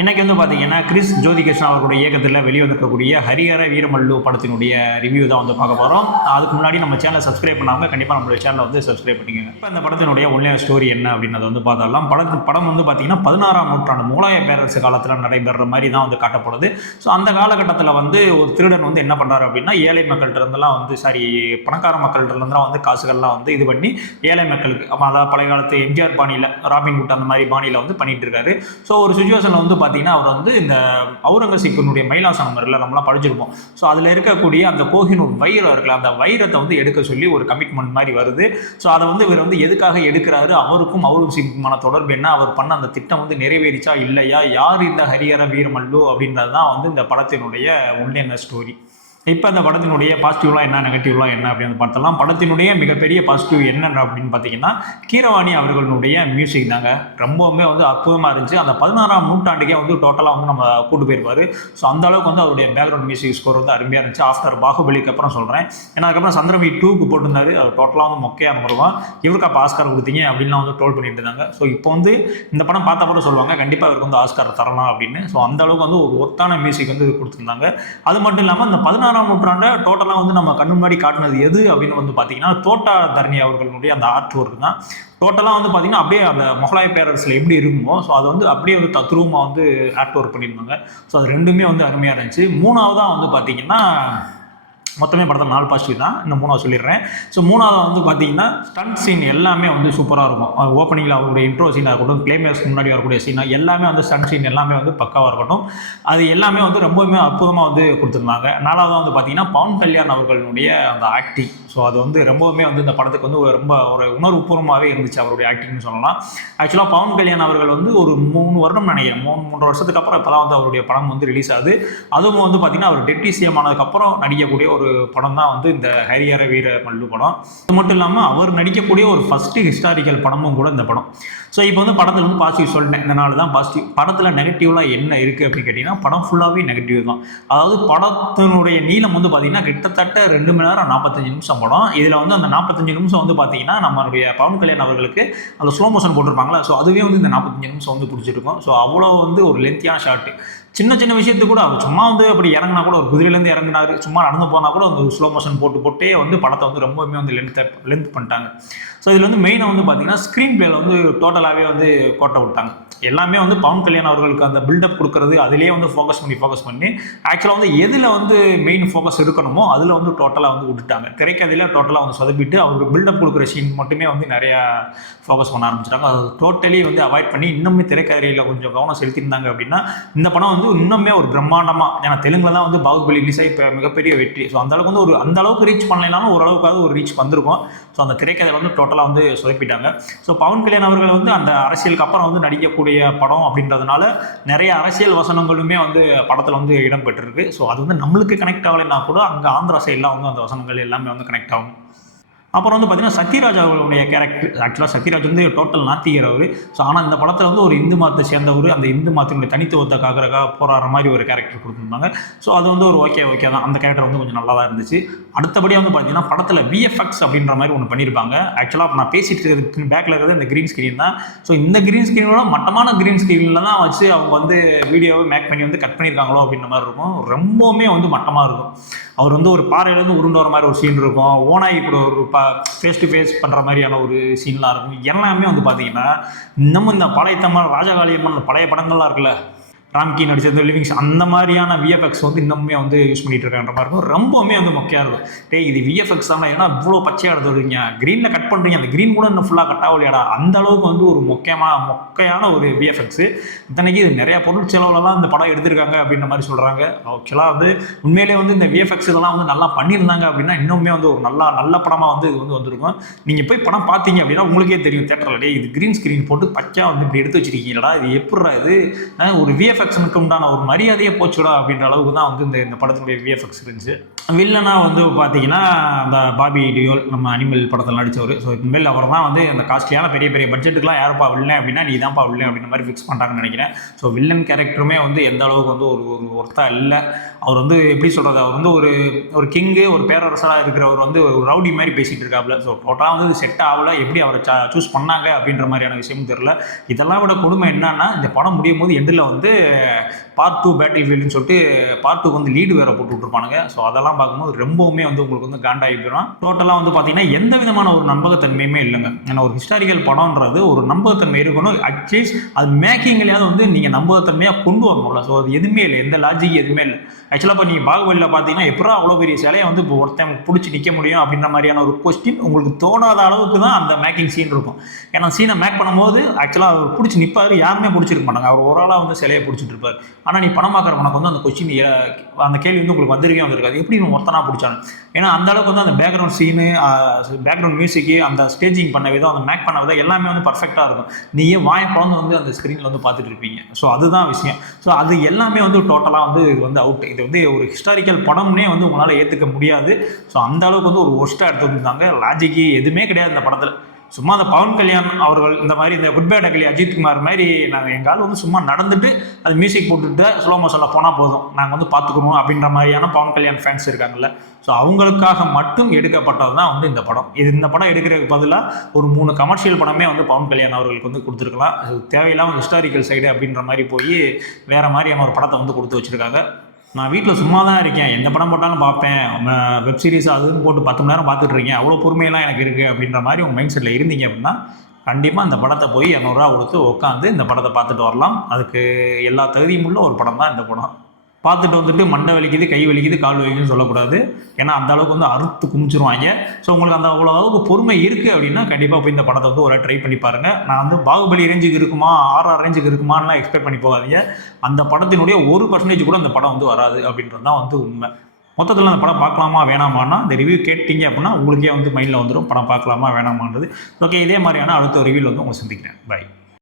இன்னைக்கு வந்து பார்த்தீங்கன்னா, கிறிஸ் ஜோதிகிருஷ்ணன் அவர்களுடைய இயக்கத்தில வெளிவந்திருக்கக்கூடிய ஹரிஹர வீரமல்லு படத்தினுடைய ரிவ்யூ தான் வந்து பார்க்க போறோம். அதுக்கு முன்னாடி நம்ம சேனலை சப்ஸ்கிரைப் பண்ணாமங்க கண்டிப்பா நம்மளுடைய சேனலை வந்து சப்ஸ்கிரைப் பண்ணிக்கோங்க. இப்ப இந்த படத்தினுடைய உண்மையான ஸ்டோரி என்ன அப்படின்றத வந்து பார்த்தரலாம். படம் வந்து பார்த்தீங்கன்னா 16ஆம் நூற்றாண்டு முகலாய பேரரசு காலத்தில நடைபெற மாரி தான் வந்து காட்டப்படுது. ஸோ அந்த காலகட்டத்தில வந்து ஒரு திருடன் வந்து என்ன பண்றாரு அப்படின்னா, ஏழை மக்கள்ட்ட இருந்தெல்லாம் வந்து பணக்கார மக்கள்ட்ட இருந்தெல்லாம் வந்து காசுகள்லாம் வந்து இது பண்ணி ஏழை மக்களுக்கு அதாவது பழைய காலத்து எம்ஜிஆர் பாணியில, ராபின் ஹுட் அந்த மாதிரி பாணியில வந்து பண்ணிட்டு இருக்காரு. ஸோ ஒரு சிச்சுவேஷன்ல வந்து பார்த்தீங்கன்னா, அவர் வந்து இந்த அவுரங்கசீப்பினுடைய மயிலாசனம் இருக்குல்ல, நம்மளாம் படிச்சிருப்போம். ஸோ அதில் இருக்கக்கூடிய அந்த கோஹினூர் வைரம் இருக்குல்ல, அந்த வைரத்தை வந்து எடுக்க சொல்லி ஒரு கமிட்மெண்ட் மாதிரி வருது. ஸோ அதை வந்து இவர் வந்து எதுக்காக எடுக்கிறாரு, அவருக்கும் அவுரங்கசீப்புக்குமான தொடர்பு என்ன, அவர் பண்ண அந்த திட்டம் வந்து நிறைவேறிச்சா இல்லையா, யார் இந்த ஹரிஹர வீரமல்லு அப்படின்றது தான் வந்து இந்த படத்தினுடைய உண்மையான ஸ்டோரி. இப்போ அந்த படத்தினுடைய பாசிட்டிவ்லாம் என்ன, நெகட்டிவ்லாம் என்ன அப்படின்னு பார்த்தலாம். படத்தினுடைய மிகப்பெரிய பாசிட்டிவ் என்னென்ன அப்படின்னு பார்த்தீங்கன்னா, கீரவாணி அவர்களுடைய மியூசிக் தாங்க. ரொம்பவுமே வந்து அற்புதமாக இருந்துச்சு. அந்த 16ஆம் நூற்றாண்டுக்கே வந்து டோட்டலாக வந்து நம்ம கூட்டு போயிருப்பார். ஸோ அந்த அளவுக்கு வந்து அவருடைய பேக்ரவுண்ட் மியூசிக் ஸ்கோர் வந்து அருமையாக இருந்துச்சு. ஆஃப்டர் பாகுபலிக்கு அப்புறம் சொல்கிறேன். ஏன்னா அதுக்கப்புறம் சந்திரமி 2க்கு போட்டிருந்தாரு. அது டோட்டலாக வந்து மொக்கையாக வருவான். இவருக்கு அப்போ ஆஸ்கார் கொடுத்தீங்க அப்படின்லாம் வந்து ட்ரோல் பண்ணிட்டு இருந்தாங்க. ஸோ இப்போ வந்து இந்த படம் பார்த்த கூட சொல்லுவாங்க, கண்டிப்பாக அவருக்கு வந்து ஆஸ்கார் தரலாம் அப்படின்னு. ஸோ அந்த அளவுக்கு வந்து ஒரு ஒர்த்தான மியூசிக் வந்து கொடுத்துருந்தாங்க. அது மட்டும் இல்லாமல் இந்த 16ஆம் நூற்றாண்டு டோட்டலாக வந்து நம்ம கண்ணு முன்னாடி காட்டினது எது அப்படின்னு வந்து பார்த்தீங்கன்னா, தோட்டா தரணி அவர்களுடைய அந்த ஆர்ட் ஒர்க் தான். டோட்டலாக வந்து பார்த்தீங்கன்னா, அப்படியே அந்த முகலாய பேரரசில் எப்படி இருக்குமோ, ஸோ அதை வந்து அப்படியே வந்து தத்ரூபமாக வந்து ஆர்ட் ஒர்க் பண்ணியிருந்தாங்க. ஸோ அது ரெண்டுமே வந்து அருமையாக இருந்துச்சு. மூணாவதாக வந்து பார்த்தீங்கன்னா, மொத்தமே படத்தில் 4 பாசிட்டிவ் தான், இந்த 3வது சொல்லிடுறேன். ஸோ 3வது வந்து பார்த்தீங்கன்னா, ஸ்டண்ட் சீன் எல்லாமே வந்து சூப்பராக இருக்கும். ஓப்பனிங்கில் அவருடைய இன்ட்ரோ சீனாக இருக்கட்டும், கிளைமேக்ஸ்க்கு முன்னாடி வரக்கூடிய சீனாக எல்லாமே வந்து ஸ்டண்ட் சீன் எல்லாமே வந்து பக்காவாக இருக்கட்டும். அது எல்லாமே வந்து ரொம்பவுமே அற்புதமாக வந்து கொடுத்துருந்தாங்க. 4வது வந்து பார்த்தீங்கன்னா, பவன் கல்யாண் அவர்களுடைய அந்த ஆக்டிங். ஸோ அது வந்து ரொம்பவுமே வந்து இந்த படத்துக்கு வந்து ரொம்ப ஒரு உணர்வுபூர்வமாகவே இருந்துச்சு அவருடைய ஆக்டிங்னு சொல்லலாம். ஆக்சுவலாக பவன் கல்யாண் அவர்கள் வந்து ஒரு 3 வருடம் நினைக்கிறேன், 3 வருஷத்துக்கு அப்புறம் இப்போ தான் வந்து அவருடைய படம் வந்து ரிலீஸ் ஆகுது. அதுவும் வந்து பார்த்தீங்கன்னா, அவர் டெப்டி சிஎம் ஆனதுக்கப்புறம் நடிக்கக்கூடிய ஒரு படம் தான் வந்து இந்த ஹரிஹர வீரமல்லு படம். அது மட்டும் இல்லாமல் அவர் நடிக்கக்கூடிய ஒரு ஃபர்ஸ்ட் ஹிஸ்டாரிக்கல் படமும் கூட இந்த படம். ஸோ இப்போ வந்து படத்தில் வந்து பாசிட்டிவ் சொல்லிட்டேன், இந்த 4 தான் பாசிட்டிவ். படத்தில் நெகட்டிவ்லாம் என்ன இருக்குது அப்படின்னு கேட்டிங்கன்னா, படம் ஃபுல்லாகவே நெகட்டிவ் தான். அதாவது படத்தினுடைய நீளம் வந்து பார்த்தீங்கன்னா கிட்டத்தட்ட 2 மணி நேரம் 45 நிமிஷம் படம். இதில் வந்து அந்த 45 நிமிஷம் வந்து பார்த்தீங்கன்னா, நம்மளுடைய பவன் கல்யாண் அவர்களுக்கு அந்த ஸ்லோ மோஷன் போட்டிருப்பாங்களா, ஸோ அதுவே வந்து இந்த 45 நிமிஷம் வந்து பிடிச்சிருக்கும். ஸோ அவ்வளோ வந்து ஒரு லென்த்தியான ஷார்ட். சின்ன சின்ன விஷயத்துக்கு கூட அவர் சும்மா வந்து அப்படி இறங்கினா கூட, ஒரு குதிரையிலேருந்து இறங்கினாரு, சும்மா நடந்து போனால் கூட அந்த ஸ்லோ மோஷன் போட்டே வந்து படத்தை வந்து ரொம்பவுமே வந்து லென்த் பண்ணிட்டாங்க. ஸோ இதில் வந்து மெயினாக வந்து பார்த்தீங்கன்னா, ஸ்க்ரீன் பிளேல வந்து டோட்டலாகவே வந்து கோட்டை விட்டாங்க. எல்லாமே வந்து பவன் கல்யாண் அவர்களுக்கு அந்த பில்டப் கொடுக்கறது, அதிலே வந்து ஃபோக்கஸ் பண்ணி ஆக்சுவலாக வந்து எதில் வந்து மெயின் ஃபோக்கஸ் இருக்கணுமோ அதில் வந்து டோட்டலாக வந்து விட்டுட்டாங்க. திரைக்கதையில் டோட்டலாக வந்து சொதப்பிட்டு அவருக்கு பில்டப் கொடுக்குற சீன் மட்டுமே வந்து நிறையா ஃபோக்கஸ் பண்ண ஆரம்பிச்சிட்டாங்க. அது டோட்டலி வந்து அவாய்ட் பண்ணி இன்னுமே திரைக்கதையில் கொஞ்சம் கவனம் செலுத்தியிருந்தாங்க அப்படின்னா, இந்த படம் வந்து இன்னுமே ஒரு பிரம்மாண்டமாக, ஏன்னா தெலுங்குல தான் வந்து பாகுபலி ரிலீஸ் ஆகி இப்போ மிகப்பெரிய வெற்றி. ஸோ அந்த அளவுக்கு வந்து அந்த அளவுக்கு ரீச் பண்ணலைனாலும் ஓரளவுக்காவது ஒரு ரீச் வந்திருக்கும். ஸோ அந்த திரைக்கதையில் வந்து டோட்டலாக வந்து சொதப்பிட்டாங்க. ஸோ பவன் கல்யாண் அவர்கள் வந்து அந்த அரசியலுக்கு அப்புறம் வந்து நடிக்கக்கூடிய படம் அப்படின்றதுனால நிறைய அரசியல் வசனங்களுமே வந்து படத்தில் வந்து இடம் பெற்றிருக்கு. ஸோ அது வந்து நம்மளுக்கு கனெக்ட் ஆகலைன்னா கூட அங்கே ஆந்திரா சைட்லாம் வந்து அந்த வசனங்கள் எல்லாமே வந்து கனெக்ட் ஆகும். அப்புறம் வந்து பார்த்தீங்கன்னா, சத்யராஜ் அவர்களுடைய கேரக்டர், ஆக்சுவலாக சத்யராஜ் வந்து டோட்டல் நாத்திகர் அவர். ஸோ ஆனால் இந்த படத்தில் வந்து ஒரு இந்து மதத்தை சேர்ந்தவர், அந்த இந்து மதத்தினுடைய தனித்துவத்தை காக்கிறக்காக போராடுற மாதிரி ஒரு கேரக்டர் கொடுத்துருந்தாங்க. ஸோ அது வந்து ஒரு ஓகே தான், அந்த கேரக்டர் வந்து கொஞ்சம் நல்லா தான் இருந்துச்சு. அடுத்தபடியாக வந்து பார்த்தீங்கன்னா, படத்தில் விஎஃப்எக்ஸ் அப்படின்ற மாதிரி ஒன்று பண்ணியிருப்பாங்க. ஆக்சுவலாக நான் பேசிட்டு இருக்கிறது பேக்கில் இருக்கிறது இந்த க்ரீன் ஸ்க்ரீன் தான். ஸோ இந்த க்ரீன் ஸ்க்ரீனோட மட்டமான க்ரீன் ஸ்க்ரீனில் தான் வச்சு அவங்க வந்து வீடியோவை மேக் பண்ணி வந்து கட் பண்ணியிருக்காங்களோ அப்படின்ற மாதிரி இருக்கும். ரொம்பவுமே வந்து மட்டமாக இருக்கும். அவர் வந்து ஒரு பாறையிலேருந்து உருண்டு வர மாதிரி ஒரு சீன் இருக்கும், ஓனாய் கூட ஒரு ஃபேஸ் டு ஃபேஸ் பண்ணுற மாதிரியான ஒரு சீன்லாம் இருக்கும். எல்லாமே வந்து பார்த்தீங்கன்னா, இன்னமும் இந்த பழைய தமிழ் ராஜகாளியம்மன் அந்த பழைய படங்கள்லாம் இருக்குல்ல, ராம்கி நடிச்சது, லிவிங்ஸ், அந்த மாதிரியான விஎஃப்எக்ஸ் வந்து இன்னுமே வந்து யூஸ் பண்ணிட்டு இருக்கான்ற மாதிரி இருக்கும். ரொம்பவுமே வந்து மொக்கையாக இருக்கும். இது விஎஃப்எக்ஸ் தான், ஏன்னா இவ்வளோ பச்சையாக எடுத்துடுறீங்க, க்ரீனில் கட் பண்ணுறீங்க, அந்த க்ரீன் கூட இன்னும் ஃபுல்லாக கட் ஆகலையாடா, அந்த அளவுக்கு வந்து ஒரு மொக்கையான ஒரு விஎஃப்எக்ஸு. இத்தனைக்கு இது நிறையா பொருள் செலவுலலாம் இந்த படம் எடுத்திருக்காங்க அப்படின்ற மாதிரி சொல்கிறாங்க. ஆக்சுவலாக வந்து உண்மையிலே வந்து இந்த விஎஃப்எக்ஸ் இதெல்லாம் வந்து நல்லா பண்ணியிருந்தாங்க அப்படின்னா இன்னுமே வந்து ஒரு நல்ல படமாக வந்து இது வந்து வந்திருக்கும். நீங்கள் போய் படம் பார்த்தீங்க அப்படின்னா உங்களுக்கே தெரியும் தேட்டரில், இது க்ரீன் ஸ்க்ரீன் போட்டு பச்சையாக வந்து இப்படி எடுத்து வச்சிருக்கீங்களா, இது எப்படா இது, ஒரு விஎஃப்எக்ஸ் உண்டான ஒரு மரியாதையை போச்சுடா அப்படின்ற அளவுக்கு தான் வந்து இந்த படத்தினுடைய விஎஃப்எக்ஸ் இருந்துச்சு. வில்லனா வந்து பார்த்தீங்கன்னா, அந்த பாபி டியோல், நம்ம அனிமல் படத்தில் நடித்தவர். ஸோ இனிமேல் அவர் தான் வந்து அந்த காஸ்ட்லியான பெரிய பட்ஜெட்டுக்குலாம் யாருப்பா வில்லன் அப்படின்னா நீ தான்ப்பா வில்லன் அப்படின்ற மாதிரி ஃபிக்ஸ் பண்ணுறாங்கன்னு நினைக்கிறேன். ஸோ வில்லன் கேரக்டருமே வந்து எந்த அளவுக்கு வந்து ஒரு ஒர்த்தா இல்லை. அவர் வந்து எப்படி சொல்கிறது, அவர் வந்து ஒரு கிங்கு, ஒரு பேரரசராக இருக்கிறவர் வந்து ஒரு ரவுடி மாதிரி பேசிகிட்டு இருக்காப்புல. ஸோ டோட்டலாக வந்து செட் ஆகலை. எப்படி அவரை சூஸ் பண்ணாங்க அப்படின்ற மாதிரியான விஷயமும் தெரியல. இதெல்லாம் விட கொடுமை என்னன்னா, இந்த படம் முடியும் போது எண்டில் வந்து பார்ட் 2 பேட்டில் ஃபீல்டுன்னு சொல்லிட்டு பார்ட் 2 வந்து லீடு வேறு போட்டு விட்ருப்பானுங்க. ஸோ அதெல்லாம் பார்க்கும்போது ரொம்பவுமே வந்து உங்களுக்கு வந்து காண்டாகி போயிடும். டோட்டலாக வந்து பார்த்தீங்கன்னா எந்த விதமான ஒரு நம்பகத்தன்மையுமே இல்லைங்க. ஏன்னா ஒரு ஹிஸ்டாரிக்கல் படம்ன்றது ஒரு நம்பகத்தன்மை இருக்கணும். அட்லீஸ்ட் அது மேக்கிங்லையாவது வந்து நீங்கள் நம்பகத்தன்மையாக கொண்டு வரணும்ல. ஸோ அது எதுவுமே இல்லை, எந்த லாஜிக் எதுவுமே இல்லை. ஆக்சுவலாக இப்போ நீங்கள் பாகுபலியில் பார்த்தீங்கன்னா எப்படா அவ்வளோ பெரிய சிலையை வந்து இப்போ ஒருத்தன் பிடிச்சி நிற்க முடியும் அப்படின்ற மாதிரியான ஒரு கொஸ்டின் உங்களுக்கு தோணாத அளவுக்கு தான் அந்த மேக்கிங் சீன் இருக்கும். ஏன்னா சீனை மேக் பண்ணும்போது ஆக்சுவலாக அவர் பிடிச்சி நிற்பார், யாருமே பிடிச்சிருக்க மாட்டாங்க. அவர் ஒரு ஆளாக வந்து சிலையை பிடிச்சிட்டு இருப்பார். ஆனால் நீ பணமாக்கிற உனக்கு வந்து அந்த கொஸ்டின் அந்த கேள்வி வந்து உங்களுக்கு வந்திருக்காது, எப்படி இவன் ஒருத்தனாக பிடிச்சானு. ஏன்னா அந்த அளவுக்கு வந்து அந்த பேக்ரவுண்ட் சீனு, பேக்ரவுண்ட் மியூசிக்கு, அந்த ஸ்டேஜிங் பண்ண விதம், அந்த மேக் பண்ண விதம் எல்லாமே வந்து பர்ஃபெக்டாக இருக்கும். நீயே வாய் குழந்தை வந்து அந்த ஸ்க்ரீனில் வந்து பார்த்துட்டு இருப்பீங்க. ஸோ அதுதான் விஷயம். ஸோ அது எல்லாமே வந்து டோட்டலாக வந்து இது வந்து அவுட். இது வந்து ஒரு ஹிஸ்டாரிக்கல் படம்னே வந்து உங்களால் ஏற்றுக்க முடியாது. ஸோ அந்த அளவுக்கு வந்து ஒரு ஒர்ஸ்ட்டாக எடுத்து வந்துருந்தாங்க. லாஜிக்கு எதுவுமே கிடையாது இந்த படத்தில். சும்மா அந்த பவன் கல்யாண் அவர்கள் இந்த மாதிரி இந்த குட் பேட் அகலி அஜித் குமார் மாதிரி நாங்கள் எங்கள் ஆள் வந்து சும்மா நடந்துட்டு அது மியூசிக் போட்டுட்டு ஸ்லோ மோஷனில் போனால் போதும், நாங்கள் வந்து பார்த்துக்குறோம் அப்படின்ற மாதிரியான பவன் கல்யாண் ஃபேன்ஸ் இருக்காங்கல்ல. ஸோ அவங்களுக்காக மட்டும் எடுக்கப்பட்டது தான் வந்து இந்த படம். இந்த படம் எடுக்கிறதுக்கு பதிலாக ஒரு 3 கமர்ஷியல் படமே வந்து பவன் கல்யாண் அவர்களுக்கு வந்து கொடுத்துருக்கலாம். அது தேவையில்லாமல் ஹிஸ்டாரிக்கல் சைடு அப்படின்ற மாதிரி போய் வேறு மாதிரியான ஒரு படத்தை வந்து கொடுத்து வச்சுருக்காங்க. நான் வீட்டில் சும்மா தான் இருக்கேன், எந்த படம் போட்டாலும் பார்ப்பேன், வெப் சீரிஸ் அதுன்னு போட்டு 10 மணி நேரம் பார்த்துட்டு இருக்கேன், அவ்வளோ பொறுமையெல்லாம் எனக்கு இருக்குது அப்படின்ற மாதிரி உங்கள் மைண்ட் செட்டில் இருந்தீங்க அப்படின்னா கண்டிப்பாக இந்த படத்தை போய் 200 கொடுத்து உட்காந்து இந்த படத்தை பார்த்துட்டு வரலாம். அதுக்கு எல்லா தகுதியும் உள்ள ஒரு படம் தான் இந்த படம். பார்த்துட்டு வந்துட்டு மண்டை வலிக்குது, கை வலிக்குது, கால் வலிக்குதுன்னு சொல்லக்கூடாது. ஏன்னா அந்த அளவுக்கு வந்து அறுத்து குமிச்சிருவாங்க. ஸோ உங்களுக்கு அந்த அவ்வளோ அளவுக்கு பொறுமை இருக்குது அப்படின்னா கண்டிப்பாக போய் இந்த படத்தை வந்து ஒரு ட்ரை பண்ணி பாருங்கள். நான் வந்து பாகுபலி ரேஞ்சுக்கு இருக்குமா, RR ரேஞ்சுக்கு இருக்குமான்லாம் எக்ஸ்பெக்ட் பண்ணி போகாதீங்க. அந்த படத்தினுடைய 1% கூட அந்த படம் வந்து வராது அப்படின்றது தான் வந்து உண்மை. மொத்தத்தில் அந்த படம் பார்க்கலாமா வேணாமான்னா இந்த ரிவ்யூ கேட்டீங்க அப்படின்னா உங்களுக்கே வந்து மைண்டில் வந்துடும் படம் பார்க்கலாமா வேணாமான்றது. ஓகே, இதே மாதிரியான அடுத்த ரிவ்யூவில் வந்து உங்களை சந்திக்கிறேன். பை.